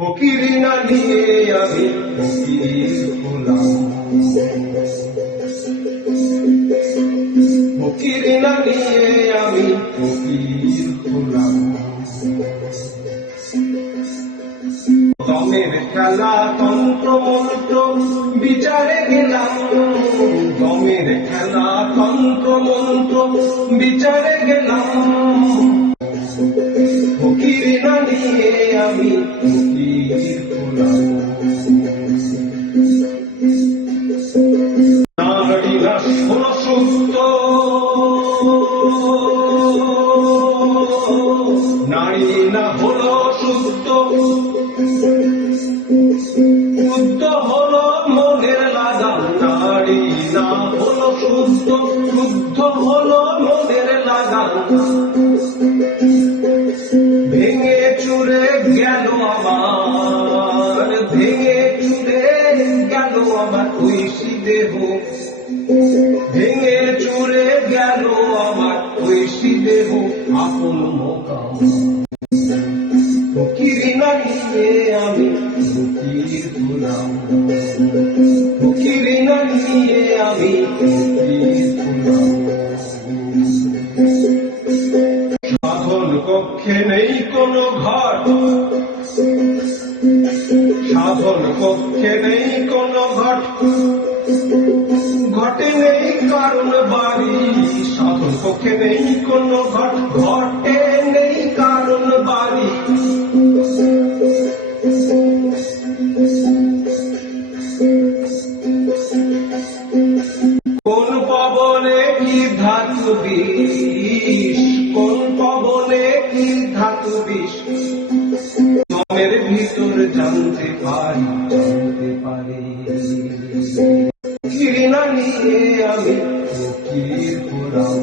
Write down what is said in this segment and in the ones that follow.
ফকিরি না নিয়ে আমি ফকির হলাম, ফকিরি না নিয়ে আমি ফকির হলাম। দমের খেলা তন্ত্র মন্ত্র বিচারে গেলাম, দমের খেলা তন্ত্র মন্ত্র বিচারে গেলাম। ফকিরি না নিয়ে আমি ফকির হলাম। নারী না ষোলো সূত্র, নারী না হলো সূত্র, শুদ্ধ হলো মনের লাগাম। নারী না হলো শুদ্ধ, শুদ্ধ হলো মনের লাগাম। ভেঙে চুরে গেল আমার, ভেঙে চুরে গেল আমার ঐশী দেহ, ভেঙে চুরে গেল আমার ঐশী দেহ আপন মোকাম। ফকিরি না নিয়ে আমি ফকির হলাম, ফকিরি না নিয়ে আমি ফকির হলাম। সাধন কক্ষে নেই কোনো ঘর, সাধন কক্ষে নেই কোনো ঘট, ঘটে নেই কারণ বাড়ি। সাধন কক্ষে নেই কোনো ঘট, ঘটে নেই কারণ বাড়ি। কোন পবনে কি ধাতু বিষ, কোন পবনে কি ধাতু বিষ, দমের ভিতর জানতে পারি, জানতে পারি। ফকিরি না নিয়ে আমি ফকির হলাম,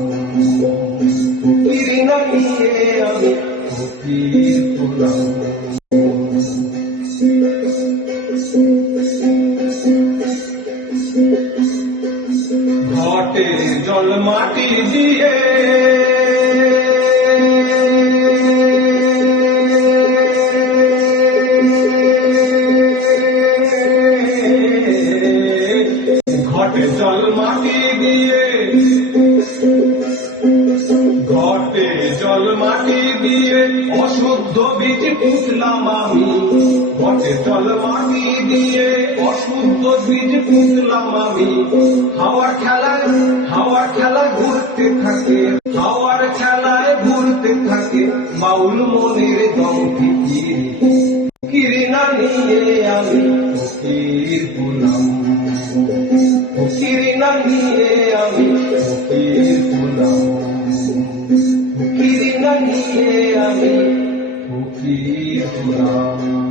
ফকিরি না নিয়ে আমি ফকির হলাম। ঘটে জল মাটি দিয়ে, ঘটে জল মাটি দিয়ে, ঘটে জল মাটি দিয়ে অশুদ্ধ বীজ পুঁতলাম আমি। ঘটে জল মাটি দিয়ে অশুদ্ধ বীজ পুঁতলাম আমি। হাওয়ার খেলায়, হাওয়ার খেলায় ঘুরতে থাকে, হাওয়ার খেলায় ঘুরতে থাকে বাউল মনের দম ফিকিরি। ফকিরি না নিয়ে আমি ফকির হলাম, ফকিরি না নিয়ে আমি ফকির হলাম, ফকিরি না নিয়ে আমি ফকির হলাম।